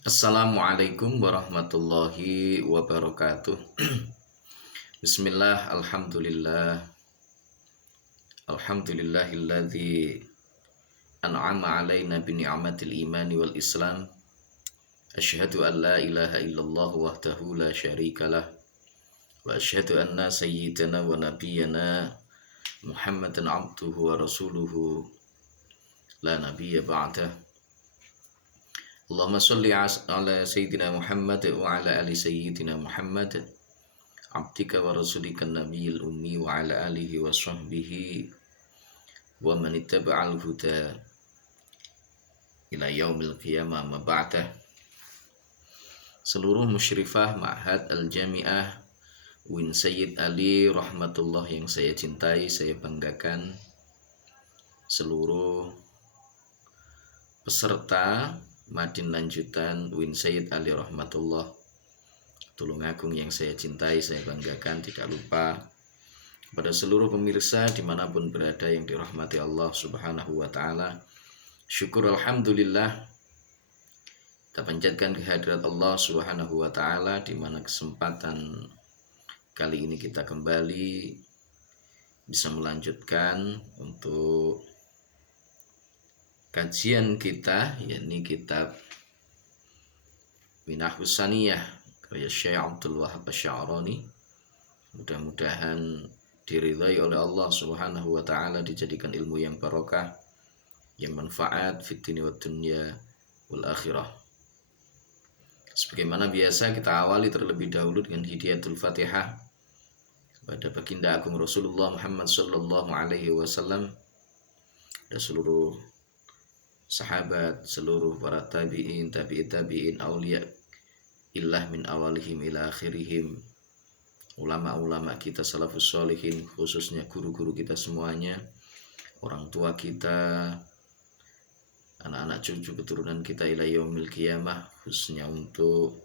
Assalamualaikum warahmatullahi wabarakatuh. Bismillah, alhamdulillah. Alhamdulillahilladzi an'ama alaina bi ni'matil imani wal islam. Asyhadu an la ilaha illallah wahdahu la syarikalah. Wa asyhadu anna sayyidana wa nabiyyana Muhammadan abduhu wa rasuluhu la nabiyya ba'dah. Allahumma sholli ala sayyidina Muhammad wa ala ali sayyidina Muhammad abdika wa rasulika nabiyil ummi wa ala alihi wa sahbihi wa man ittaba'al huda ila yaumil qiyamah ma ba'dah. Seluruh musyrifah Ma'had Al-Jami'ah Win Sayyid Ali rahmatullah yang saya cintai, saya banggakan, seluruh peserta Madin lanjutan Win Sayyid Ali rahmatullah Tulungagung yang saya cintai, saya banggakan, tidak lupa pada seluruh pemirsa dimanapun berada yang dirahmati Allah subhanahu wa ta'ala. Syukur alhamdulillah kita panjatkan kehadirat Allah subhanahu wa ta'ala, di mana kesempatan kali ini kita kembali bisa melanjutkan untuk kajian kita, yakni kitab Minahus Saniyah karya Syekh Abdul Wahab Asy-Sya'rani. Mudah-mudahan diridhai oleh Allah subhanahu wa ta'ala, dijadikan ilmu yang barokah, yang manfaat fid dini wad dunya wal akhirah. Sebagaimana biasa, kita awali terlebih dahulu dengan hidayatul Fatihah kepada baginda agung Rasulullah Muhammad sallallahu alaihi wasallam dan seluruh sahabat, seluruh para tabi'in, tabi'in, aulia illah min awalihim ila akhirihim, ulama-ulama kita salafus sholihin, khususnya guru-guru kita semuanya, orang tua kita, anak-anak cucu keturunan kita ila yaumil qiyamah, khususnya untuk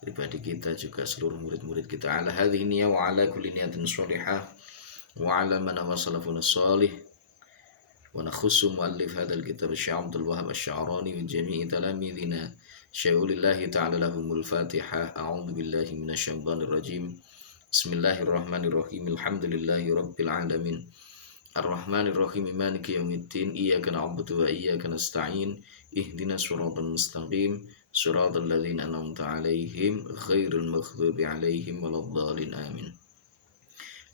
pribadi kita juga seluruh murid-murid kita, ala hadhihi niyya wa ala kulli niyatin sholihah wa ala man wasalafun sholih. Wa nakhussu muallif hadzal kitab Syekh Abdul Wahab Asy-Sya'rani wa jami'i talamidina syai'ulillahi ta'ala lahumul Fatihah. A'udzu billahi minasyaitonir rajim. Bismillahirrahmanirrahim. Alhamdulillahi rabbil alamin. Ar-Rahmanir Rahim. Maliki yaumiddin. Iyyaka na'budu wa iyyaka nasta'in. Ihdinas siratal mustaqim. Siratal ladzina an'amta 'alaihim ghairil maghdubi 'alaihim waladdallin. Amin.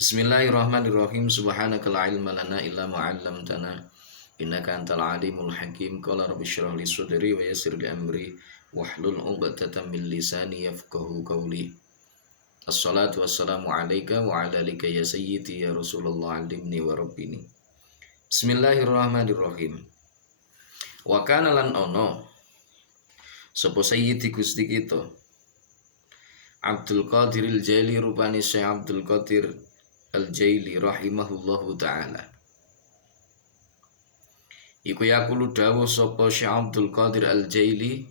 Bismillahirrahmanirrahim. Subhanaka la ilma lana illa ma 'allamtana innaka antal alimul hakim. Qala rabbi shrah li sadri wa yassir li amri wahlul 'uqdatam min lisani yafqahu qawli. Assalatu wassalamu alayka wa ala alika ya sayyidi ya Rasulullah, alimni wa rabbini. Bismillahirrahmanirrahim. Wa kana lan ono sapa sayyidi Gusti kita Abdul Qadir Al-Jaili, rupani Syekh Abdul Qadir Al-Jaili rahimahullahu ta'ala. Iku yaqulu dawuh sapa Syekh Abdul Qadir Al-Jaili,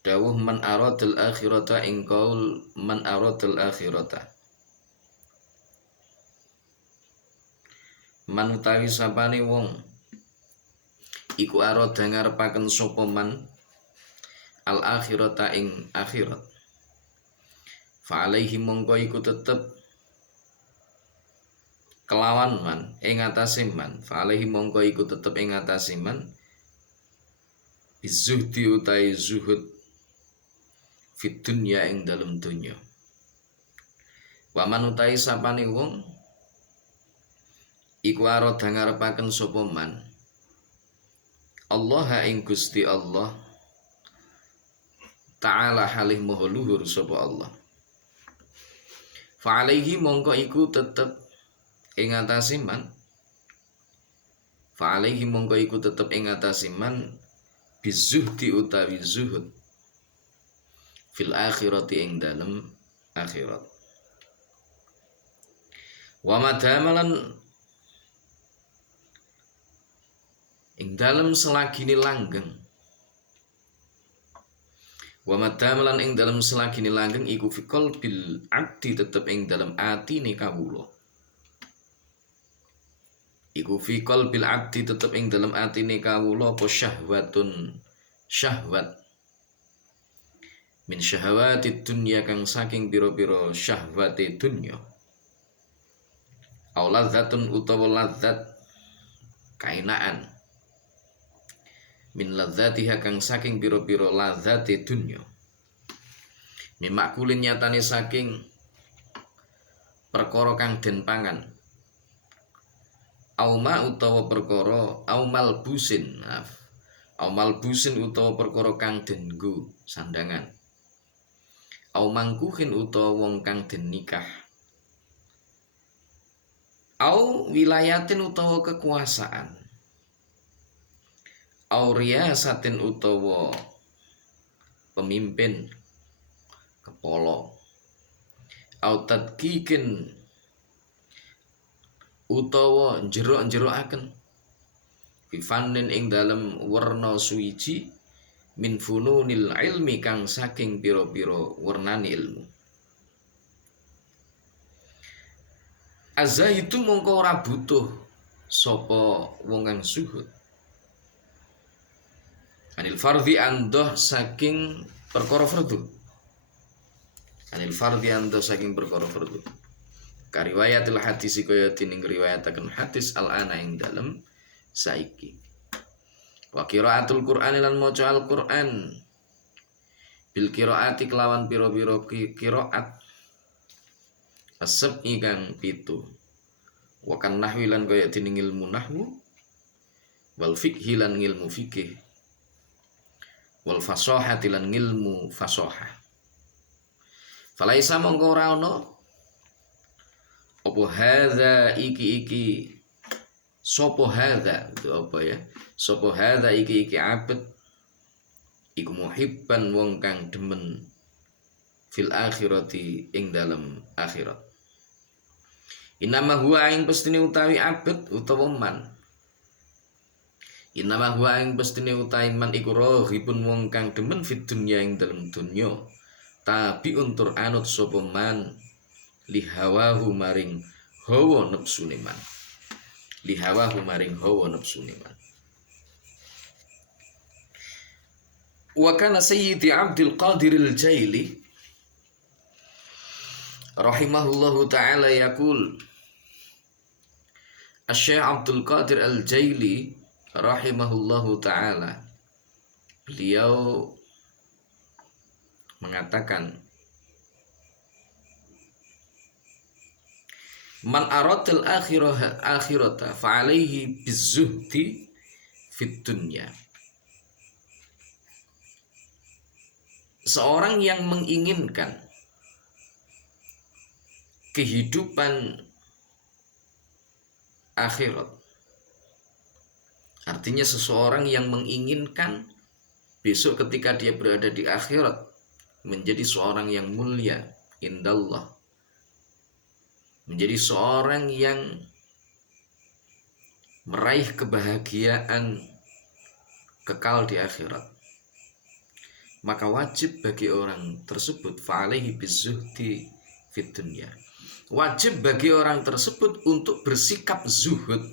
dawuh man aradal akhirata ing qaul man aradal akhirata. Man utawi sapane wong iku arada ngarepaken sapa man al akhirata ing akhirat, fa alaihi mongko iku tetep kelawan man ing atase man, fa alaihi mongko iku tetep ing atase man bizuhdi utai zuhud fit dunya ing dalem dunya. Wa man utai sapane wong iku arada ngarepaken sapa man Allah ing Gusti Allah ta'ala halih maha luhur sapa Allah, fa alaihi mongko iku tetep ing atase man, fa alaihi mongko iku tetep ing atase man bizuhdi utawi zuhud fil akhirati ing dalem akhirat. Wa madamalan ing dalem selagine langgeng, wa madamalan ing dalem selagine langgeng iku fikol bil abdi tetep ing dalem atine kawula. Iku fikol bil abdi tetep ing dalem atine kawula apa syahwatun syahwat min syahawati dunya kang saking pira-pira syahwate dunya, au ladzatun utawa ladzat kainaan, min ladzatiha kang saking pira-pira ladzate dunya, mimakulin nyatane saking perkara kang den pangan, auma utawa perkara aumal busin, aumal busin utawa perkara kang den nggo sandangan, au mangkuhin utawa wong kang den nikah, au wilayatin utawa kekuasaan, au riyasatin utawa pemimpin kepala, au tadkikin utawa jero-jeroaken, bifanin ing dalem werna suwiji, min fununil ilmi kang saking pira-pira wernane ilmu. Azza itu mongko ora butuh sapa wong kang zuhud, anil fardhi andoh saking perkara fardhu, anil fardhi andoh saking perkara fardhu, kariwayatil hadis kaya tining riwayataken hadis al-ana ing dalem saiki, wa qiraatul Qur'an lan maca Al-Qur'an, bil qiraati kelawan pira-pira qiraat, asab kang pitu, wa kan nahwi lan kaya tining ilmu nahwu, wal fiqhi lan ilmu fikih, wal fasahati lan ilmu fasahah. Falaisa mongko ora ana apa hadza iki sapa hadza itu apa ya, sapa hadza iki abad iku muhibban wong kang demen fil akhirati ing dalam akhirat. Inama huwa ing pestine utawi abad utawa man, inama huwa ing pestine utawi man iku rohibun wong kang demen fit dunya ing dalam dunya, tapi untur anut sapa man lihawahu maring hawa nepsune man, lihawahu maring hawa nepsune man. Wa kana sayyidi Abdul Qadir al-Jaili rahimahullahu ta'ala yaqul, Asy-Syaikh Abdul Qadir al-Jaili rahimahullahu ta'ala, beliau mengatakan, man aradal akhirata fa alaihi bizuhdi fid dunya. Seorang yang menginginkan kehidupan akhirat, artinya seseorang yang menginginkan besok ketika dia berada di akhirat menjadi seorang yang mulia indallah, menjadi seorang yang meraih kebahagiaan kekal di akhirat, maka wajib bagi orang tersebut fa'alaihi bizuhdi fid dunya, wajib bagi orang tersebut untuk bersikap zuhud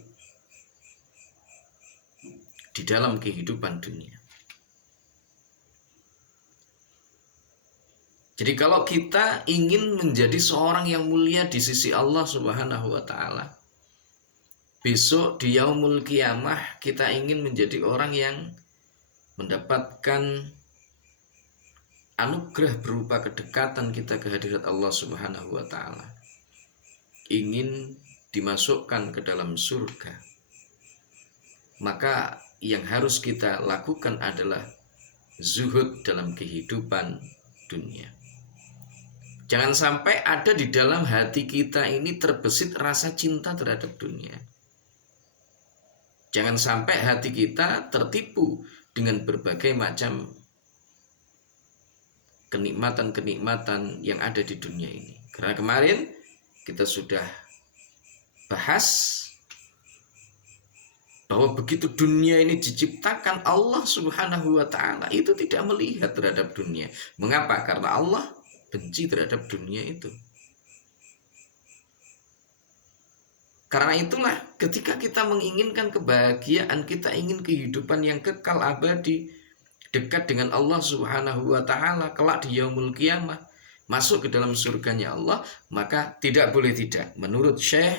di dalam kehidupan dunia. Jadi kalau kita ingin menjadi seorang yang mulia di sisi Allah Subhanahu wa ta'ala, besok di yaumul qiyamah kita ingin menjadi orang yang mendapatkan anugerah berupa kedekatan kita ke hadirat Allah Subhanahu wa ta'ala, ingin dimasukkan ke dalam surga, maka yang harus kita lakukan adalah zuhud dalam kehidupan dunia. Jangan sampai ada di dalam hati kita ini terbesit rasa cinta terhadap dunia. Jangan sampai hati kita tertipu dengan berbagai macam kenikmatan-kenikmatan yang ada di dunia ini. Karena kemarin kita sudah bahas bahwa begitu dunia ini diciptakan, Allah Subhanahu wa ta'ala itu tidak melihat terhadap dunia. Mengapa? Karena Allah benci terhadap dunia itu. Karena itulah ketika kita menginginkan kebahagiaan, kita ingin kehidupan yang kekal abadi, dekat dengan Allah Subhanahu wa taala kelak di yaumul qiyamah, masuk ke dalam surganya Allah, maka tidak boleh tidak. Menurut Syekh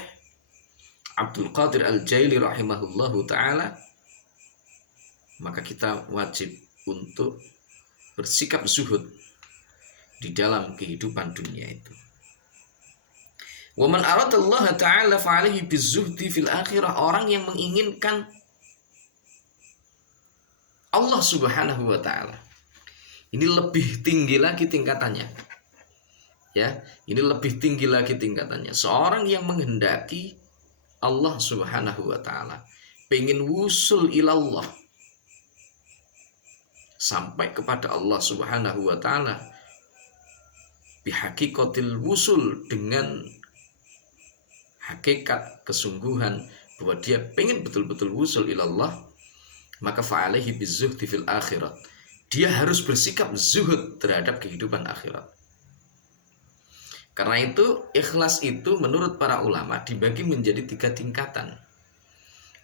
Abdul Qadir Al-Jaili rahimahullahu taala, maka kita wajib untuk bersikap zuhud di dalam kehidupan dunia itu. Wa man aradallaha ta'ala fa'alaihi bizuhdi fil akhirah. Orang yang menginginkan Allah Subhanahu wa taala, ini lebih tinggi lagi tingkatannya. Ya, ini lebih tinggi lagi tingkatannya. Seorang yang menghendaki Allah Subhanahu wa taala, pengen wusul ilallah, sampai kepada Allah Subhanahu wa taala bihaqikatil wusul, dengan hakikat kesungguhan bahwa dia pengen betul-betul wusul ilallah, maka fa'alaihi bizuhdi fil akhirat. Dia harus bersikap zuhud terhadap kehidupan akhirat. Karena itu ikhlas itu menurut para ulama dibagi menjadi 3 tingkatan.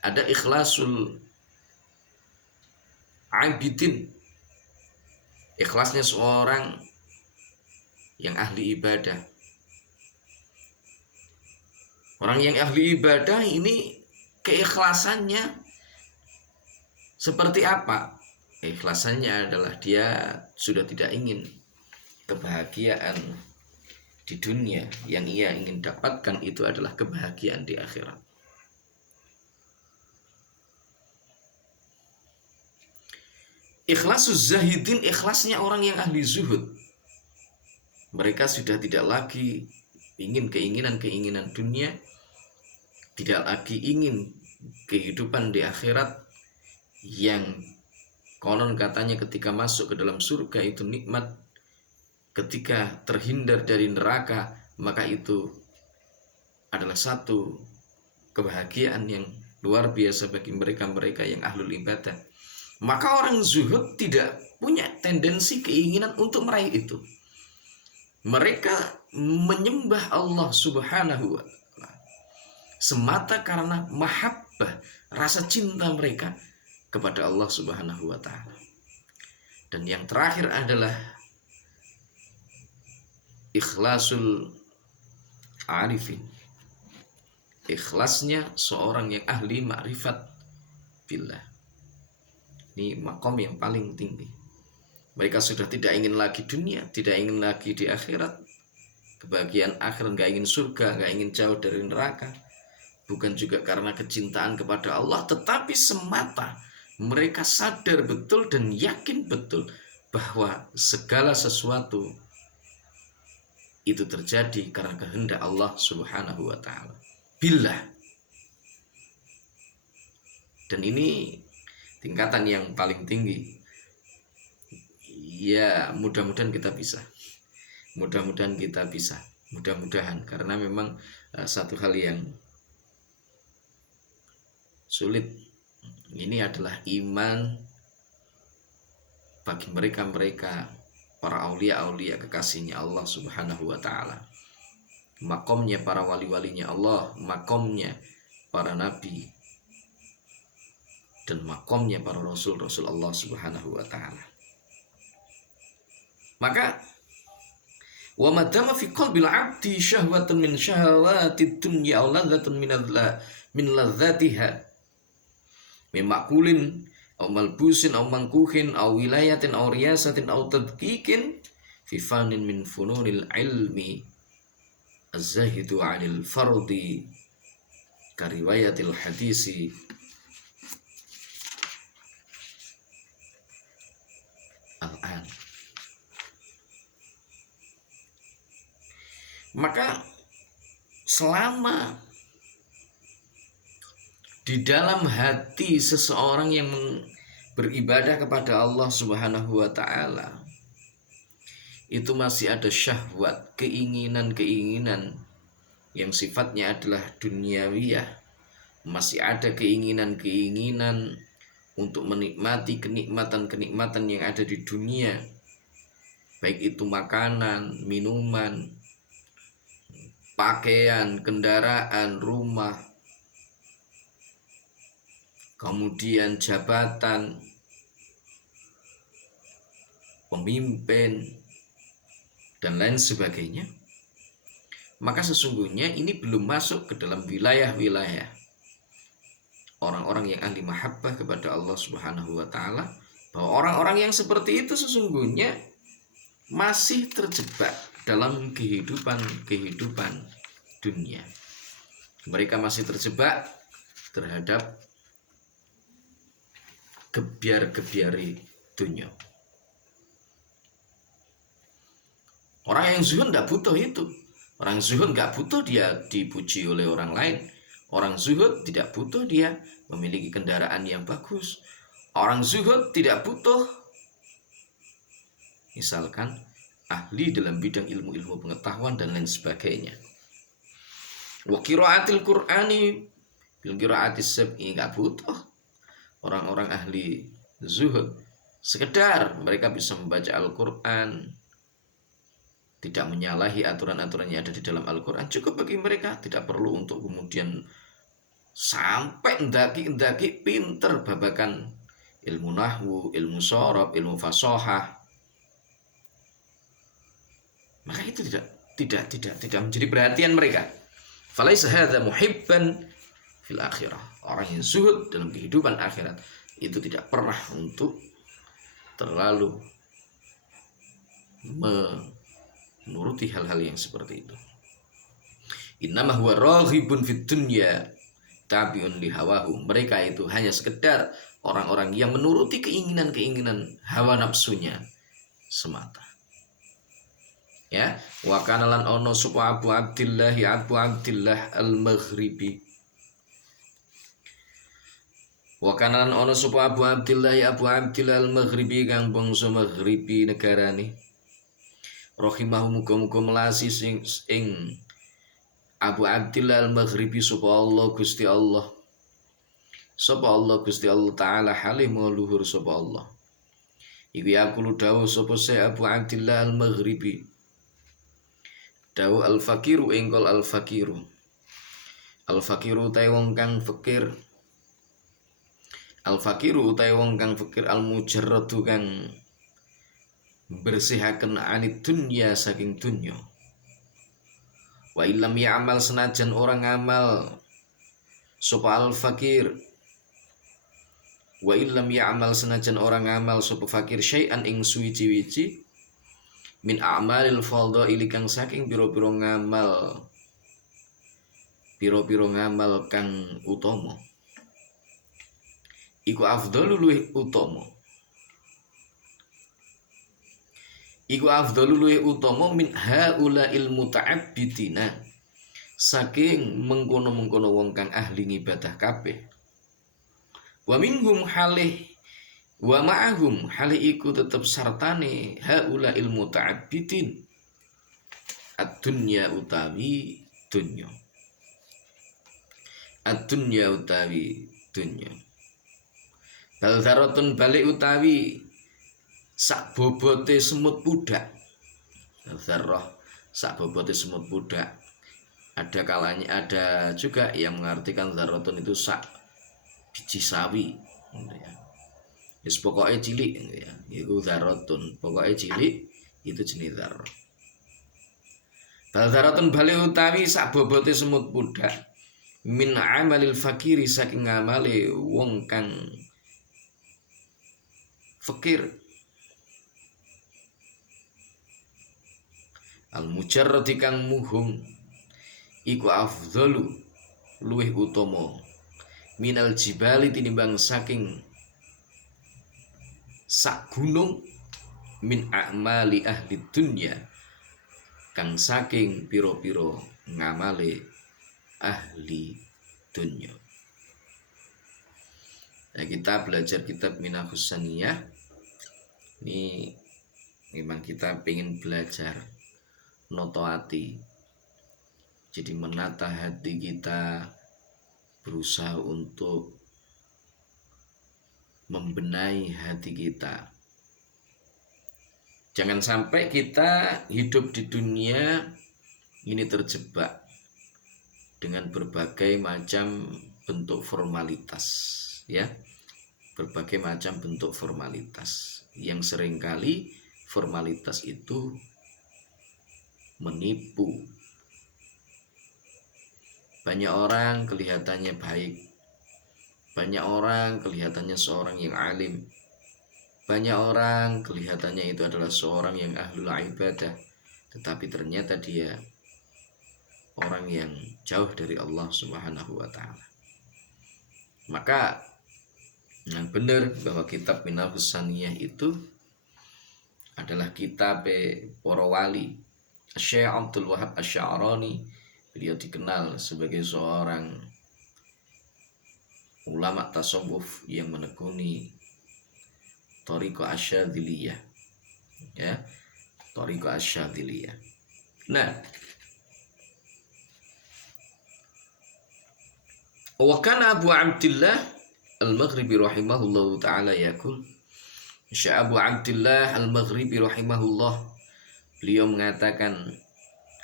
Ada ikhlasul abidin, ikhlasnya seorang yang ahli ibadah. Orang yang ahli ibadah ini keikhlasannya seperti apa? Keikhlasannya adalah dia sudah tidak ingin kebahagiaan di dunia, yang ia ingin dapatkan itu adalah kebahagiaan di akhirat. Ikhlasus zahidin, ikhlasnya orang yang ahli zuhud. Mereka sudah tidak lagi ingin keinginan-keinginan dunia, tidak lagi ingin kehidupan di akhirat yang konon katanya ketika masuk ke dalam surga itu nikmat, ketika terhindar dari neraka maka itu adalah satu kebahagiaan yang luar biasa bagi mereka-mereka yang ahlul ibadah. Maka orang zuhud tidak punya tendensi keinginan untuk meraih itu. Mereka menyembah Allah Subhanahu wa ta'ala semata karena mahabbah, rasa cinta mereka kepada Allah Subhanahu wa ta'ala. Dan yang terakhir adalah ikhlasul arifin, ikhlasnya seorang yang ahli ma'rifat billah. Ini makom yang paling tinggi. Mereka sudah tidak ingin lagi dunia, tidak ingin lagi di akhirat, kebahagiaan akhirat, gak ingin surga, gak ingin jauh dari neraka. Bukan juga karena kecintaan kepada Allah, tetapi semata mereka sadar betul dan yakin betul bahwa segala sesuatu itu terjadi karena kehendak Allah Subhanahu wa ta'ala. Billah. Dan ini tingkatan yang paling tinggi. Ya, mudah-mudahan kita bisa. Mudah-mudahan kita bisa. Mudah-mudahan, karena memang satu hal yang sulit. Ini adalah iman bagi mereka-mereka para aulia-aulia kekasihnya Allah Subhanahu wa ta'ala. Makomnya para wali-walinya Allah, makomnya para nabi, dan makomnya para rasul-rasul Allah Subhanahu wa ta'ala. Maka wa madama fi qalbil 'abdi syahwatun min syahawatid dunya aw ladzatun min ladzatiha min ma'kulin aw malbusin aw mangkuhin aw wilayatin aw riyasatin aw tadqiqin fi fanin min fununil ilmi az-zahidu 'anil fardi ka riwayatil hadisi al-an. Maka selama di dalam hati seseorang yang beribadah kepada Allah Subhanahu wa ta'ala itu masih ada syahwat, keinginan-keinginan yang sifatnya adalah duniawiyah, masih ada keinginan-keinginan untuk menikmati kenikmatan-kenikmatan yang ada di dunia, baik itu makanan, minuman, pakaian, kendaraan, rumah, kemudian jabatan, pemimpin, dan lain sebagainya, maka sesungguhnya ini belum masuk ke dalam wilayah-wilayah orang-orang yang ahli mahabbah kepada Allah Subhanahu wa taala, bahwa orang-orang yang seperti itu sesungguhnya masih terjebak dalam kehidupan dunia. Mereka masih terjebak terhadap gebiar-gebiari dunia. Orang yang zuhud tidak butuh itu. Orang zuhud nggak butuh dia dipuji oleh orang lain. Orang zuhud tidak butuh dia memiliki kendaraan yang bagus. Orang zuhud tidak butuh misalkan ahli dalam bidang ilmu-ilmu pengetahuan dan lain sebagainya. Wa qiraatil Qur'ani bil qiraatis sab'i, nggak butuh orang-orang ahli zuhud. Sekedar mereka bisa membaca Al-Quran, tidak menyalahi aturan-aturan yang ada di dalam Al-Quran, cukup bagi mereka. Tidak perlu untuk kemudian sampai endaki pinter babakan ilmu nahwu, ilmu shorof, ilmu fasohah. Maka itu tidak menjadi perhatian mereka. Falaisa hadza muhibban fil akhirah. Orang yang zuhud dalam kehidupan akhirat itu tidak pernah untuk terlalu menuruti hal-hal yang seperti itu. Innama huwa raghibun fid dunya tabi'un li hawahu. Mereka itu hanya sekedar orang-orang yang menuruti keinginan-keinginan hawa nafsunya semata. Ya, wa kana lan ono sapa Abu Abdillah Al-Maghribi. Wa kana lan ono sapa Abu Abdillah Al-Maghribi kang bangsa Maghribi negarane. Rahimahu muga-muga melasi ing Abu Abdillah Al-Maghribi sapa Allah Gusti Allah. Sapa Allah Gusti Allah taala halim luhur sapa Allah. Iku aku dawuh sapa se Abu Abdillah Al-Maghribi. Dawu al-fakiru engkol al-fakiru. Al-fakiru utai wong kang fakir. Al-fakiru utai wong kang fakir, al-mujarradu kang bersihaken anid dunya saking dunya. Wa illam ya'mal senajan orang amal sapa al-fakir. Wa illam ya'mal senajan orang amal sapa fakir syai'an ing suwiji-wiji min a'malil fadhaili kang saking pira-pira ngamal kang utama. Iku afdalu luwih utama. Iku afdalu luwih utama min haula'il muta'abbidina saking mengkono-mengkono wong kang ahli ngibadah kabeh. Wa minhum halih wa ma'ahum hal iku tetep sartane haula ilmu ta'abbidin ad-dunya utawi dunya. Ad-dunya utawi dunya. Bal zaratun balik utawi sak bobote semut pudak. Zarrah sak bobote semut pudak. Ada kalanya ada juga yang mengartikan zaratun itu sak biji sawi. Wis pokoknya cilik ya, itu zarotun. Pokoknya cilik itu jenis zarot. Bal zarotun bali utawi sak bobote semut pudak min amalil fakiri saking ngamale wong kang fakir. Al mujarrad kang muhung iku afdalu luwih utama minal jibali tinimbang saking sak gunung min a'mali ahli dunya kang saking piro-piro ngamale ahli dunya. Nah, kita belajar kitab Minahus Saniyah ini memang kita pengen belajar noto hati, jadi menata hati kita, berusaha untuk membenahi hati kita. Jangan sampai kita hidup di dunia ini terjebak dengan berbagai macam bentuk formalitas, ya. Berbagai macam bentuk formalitas yang seringkali formalitas itu menipu. Banyak orang kelihatannya baik, banyak orang kelihatannya seorang yang alim, banyak orang kelihatannya itu adalah seorang yang ahlul ibadah, tetapi ternyata dia orang yang jauh dari Allah Subhanahu wa ta'ala. Maka yang benar bahwa kitab Minhajus Saniyah itu adalah kitab para wali. Syekh Abdul Wahab Asy-Sya'rani, beliau dikenal sebagai seorang ulama tasawuf yang menekuni thariqah Asyadziliyah, ya, thariqah Asyadziliyah. Nah, wa kana Abu Abdillah Al-Maghribi rahimahullahu ta'ala yaqul, Syekh Abu Abdillah Al-Maghribi rahimahullah, beliau mengatakan,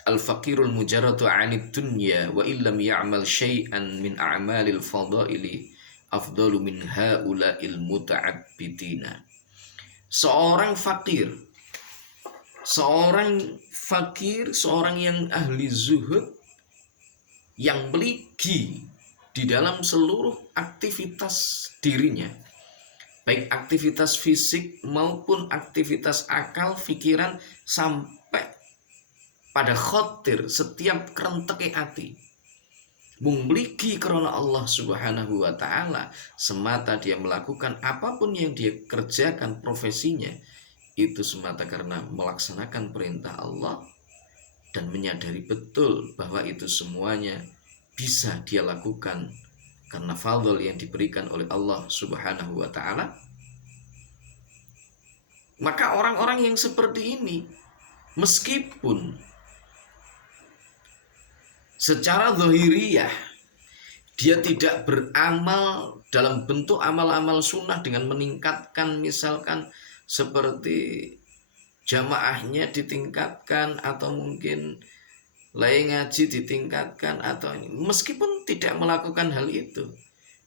al-faqirul mujarradu 'anid dunya wa illam ya'mal syai'an min a'malil fadaili afdalu min haula'il muta'abbidina. Seorang fakir, seorang yang ahli zuhud, yang meligi di dalam seluruh aktivitas dirinya, baik aktivitas fisik maupun aktivitas akal, pikiran, sampai pada khotir setiap kerentek hati, memiliki karena Allah Subhanahu wa ta'ala, semata dia melakukan apapun yang dia kerjakan, profesinya itu semata karena melaksanakan perintah Allah dan menyadari betul bahwa itu semuanya bisa dia lakukan karena fadl yang diberikan oleh Allah Subhanahu wa ta'ala. Maka orang-orang yang seperti ini, meskipun secara zahiriyah dia tidak beramal dalam bentuk amal-amal sunnah dengan meningkatkan, misalkan seperti jamaahnya ditingkatkan, atau mungkin lain ngaji ditingkatkan, atau meskipun tidak melakukan hal itu,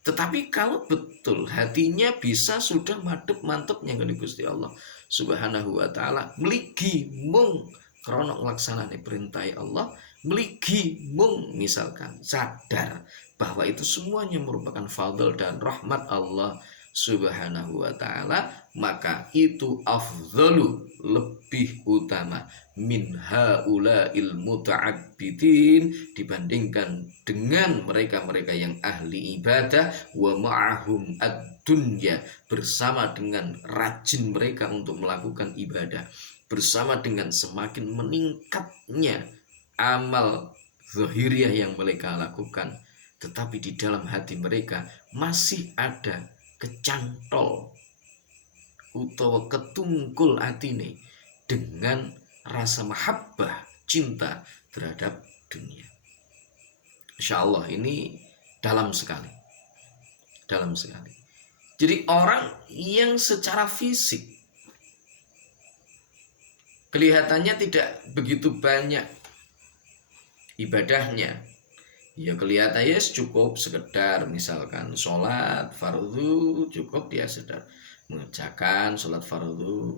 tetapi kalau betul hatinya bisa sudah mantep yang Gusti Allah Subhanahu wa ta'ala, meligi mung krana nglaksanane perintah Allah, meligi mung misalkan sadar bahwa itu semuanya merupakan fadl dan rahmat Allah Subhanahu wa ta'ala, maka itu afdalu, lebih utama, min haula'il muta'abbidin, dibandingkan dengan mereka-mereka yang ahli ibadah, wa ma'ahum ad-dunya, bersama dengan rajin mereka untuk melakukan ibadah, bersama dengan semakin meningkatnya amal zahiriah yang mereka lakukan, tetapi di dalam hati mereka masih ada kecantol utawa ketungkul atine dengan rasa mahabbah, cinta terhadap dunia. Insya Allah ini dalam sekali. Jadi orang yang secara fisik kelihatannya tidak begitu banyak ibadahnya, ya kelihatannya cukup sekedar misalkan sholat fardu, cukup dia sedar mengerjakan sholat fardu,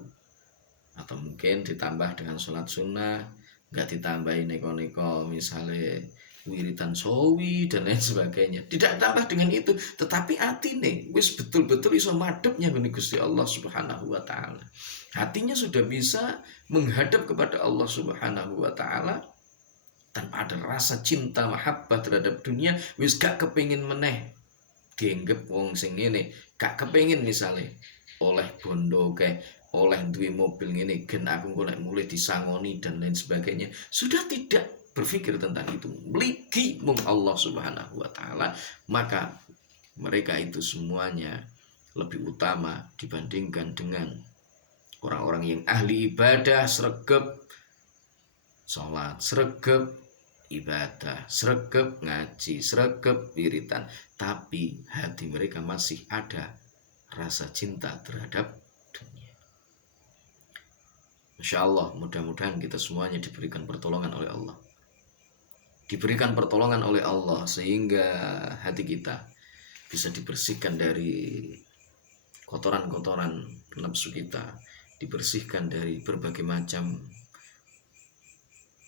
atau mungkin ditambah dengan sholat sunnah, nggak ditambahin neko-neko misalnya wiritan sawi dan lain sebagainya, tidak tambah dengan itu, tetapi hati nih wis betul-betul iso madhepnya ngene Gusti Allah Subhanahu wa ta'ala, hatinya sudah bisa menghadap kepada Allah Subhanahu wa ta'ala tanpa ada rasa cinta mahabbah terhadap dunia, wis gak kepengin meneh dianggap wong sing ngene, gak kepengin misalnya oleh bondo kayak oleh duwe mobil ngene gen aku golek mulai disangoni dan lain sebagainya, sudah tidak berpikir tentang itu, mligi mung Allah Subhanahu wa ta'ala, maka mereka itu semuanya lebih utama dibandingkan dengan orang-orang yang ahli ibadah, sregep sholat, sregep ibadah, sregep ngaji, sregep wiritan, tapi hati mereka masih ada rasa cinta terhadap dunia. Insya Allah mudah-mudahan kita semuanya diberikan pertolongan oleh Allah, sehingga hati kita bisa dibersihkan dari kotoran-kotoran nafsu kita, dibersihkan dari berbagai macam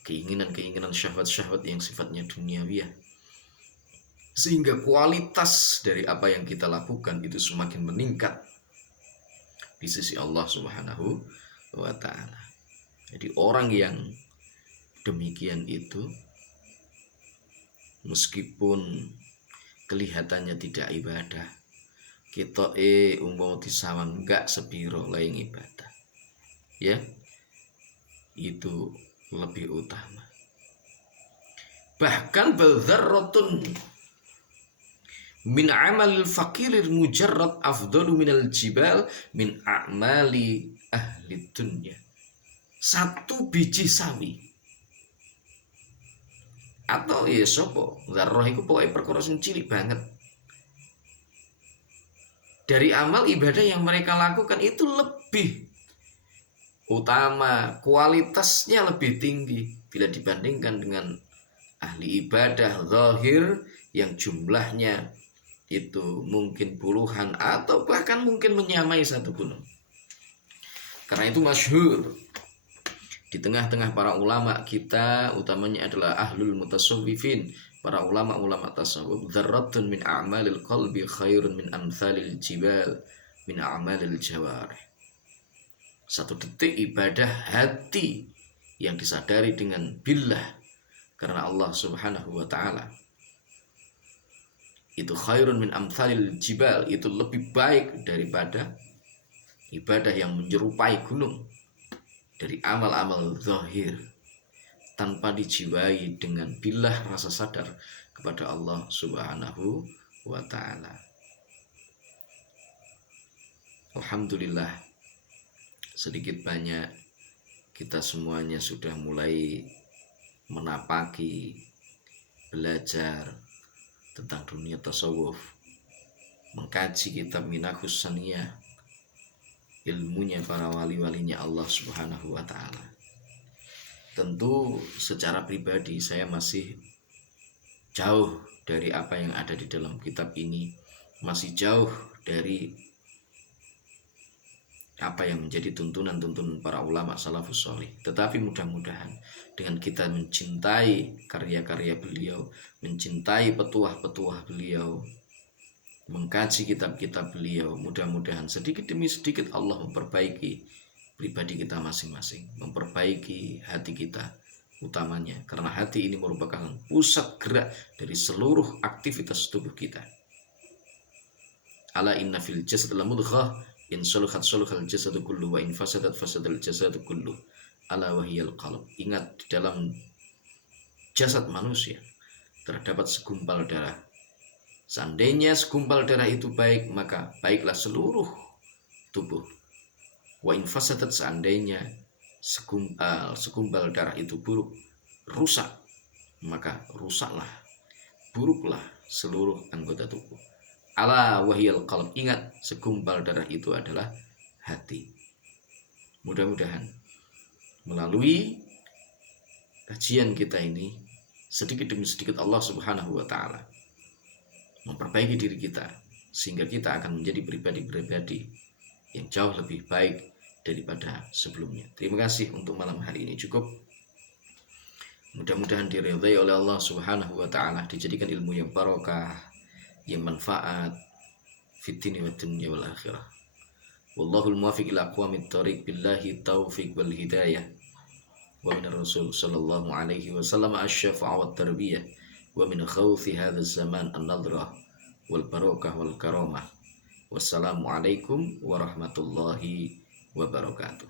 keinginan-keinginan syahwat-syahwat yang sifatnya duniawiyah, sehingga kualitas dari apa yang kita lakukan itu semakin meningkat di sisi Allah Subhanahu wa ta'ala. Jadi orang yang demikian itu, meskipun kelihatannya tidak ibadah, kita umpama disawan enggak sepiro lain ibadah, ya itu lebih utama. Bahkan baldzarratun min amalil fakirir mujarrad afdalu minal jibal min a'mali ahli dunya. Satu biji sawi atau ya sopo zarroh itu pokoknya perkara sing cilik banget dari amal ibadah yang mereka lakukan itu lebih utama, kualitasnya lebih tinggi bila dibandingkan dengan ahli ibadah zahir yang jumlahnya itu mungkin puluhan atau bahkan mungkin menyamai satu gunung. Karena itu masyhur di tengah-tengah para ulama kita, utamanya adalah ahlul mutasawwifin, para ulama-ulama tasawuf, dzarratun min a'malil qalbi khairun min amsalil jibal min a'malil jawarih. Satu detik ibadah hati yang disadari dengan billah karena Allah Subhanahu wa ta'ala, itu khairun min amsalil jibal, itu lebih baik daripada ibadah yang menyerupai gunung dari amal-amal zahir tanpa dijiwai dengan billah rasa sadar kepada Allah Subhanahu wa ta'ala. Alhamdulillah, sedikit banyak kita semuanya sudah mulai menapaki, belajar tentang dunia tasawuf, mengkaji kitab Minahus Saniyah, ilmunya para wali-walinya Allah Subhanahu wa ta'ala. Tentu secara pribadi saya masih jauh dari apa yang ada di dalam kitab ini, masih jauh dari apa yang menjadi tuntunan-tuntunan para ulama salafus sholih. Tetapi mudah-mudahan dengan kita mencintai karya-karya beliau, mencintai petuah-petuah beliau, mengkaji kitab-kitab beliau, mudah-mudahan sedikit demi sedikit Allah memperbaiki pribadi kita masing-masing, memperbaiki hati kita utamanya, karena hati ini merupakan pusat gerak dari seluruh aktivitas tubuh kita. Ala inna fil jasad lamudghah in saluhat saluhal jasadu kullu wa in fasadat fasadal jasadu kullu ala wahiyal qalb. Ingat, di dalam jasad manusia terdapat segumpal darah. Seandainya segumpal darah itu baik, maka baiklah seluruh tubuh. Wa in fasadat, seandainya segumpal darah itu buruk, rusak, maka rusaklah, buruklah seluruh anggota tubuh. Ala wahiyal qalb, ingat, segumpal darah itu adalah hati. Mudah-mudahan melalui kajian kita ini, sedikit demi sedikit Allah Subhanahu wa ta'ala memperbaiki diri kita, sehingga kita akan menjadi pribadi-pribadi yang jauh lebih baik daripada sebelumnya. Terima kasih untuk malam hari ini cukup. Mudah-mudahan diridhai oleh Allah Subhanahu wa ta'ala, dijadikan ilmu yang barokah, yang manfaat fid dini wad dunya wal akhirah. Wallahul muwaffiq ila aqwamit thoriq, billahi taufiq wal hidayah. Wa min ar-rasul sallallahu alaihi wasallam asy-syafa'ah wat tarbiyah, wa min khawfi hadzal zaman an-nadrah wal barakah wal karamah. Wassalamu alaikum warahmatullahi wabarakatuh.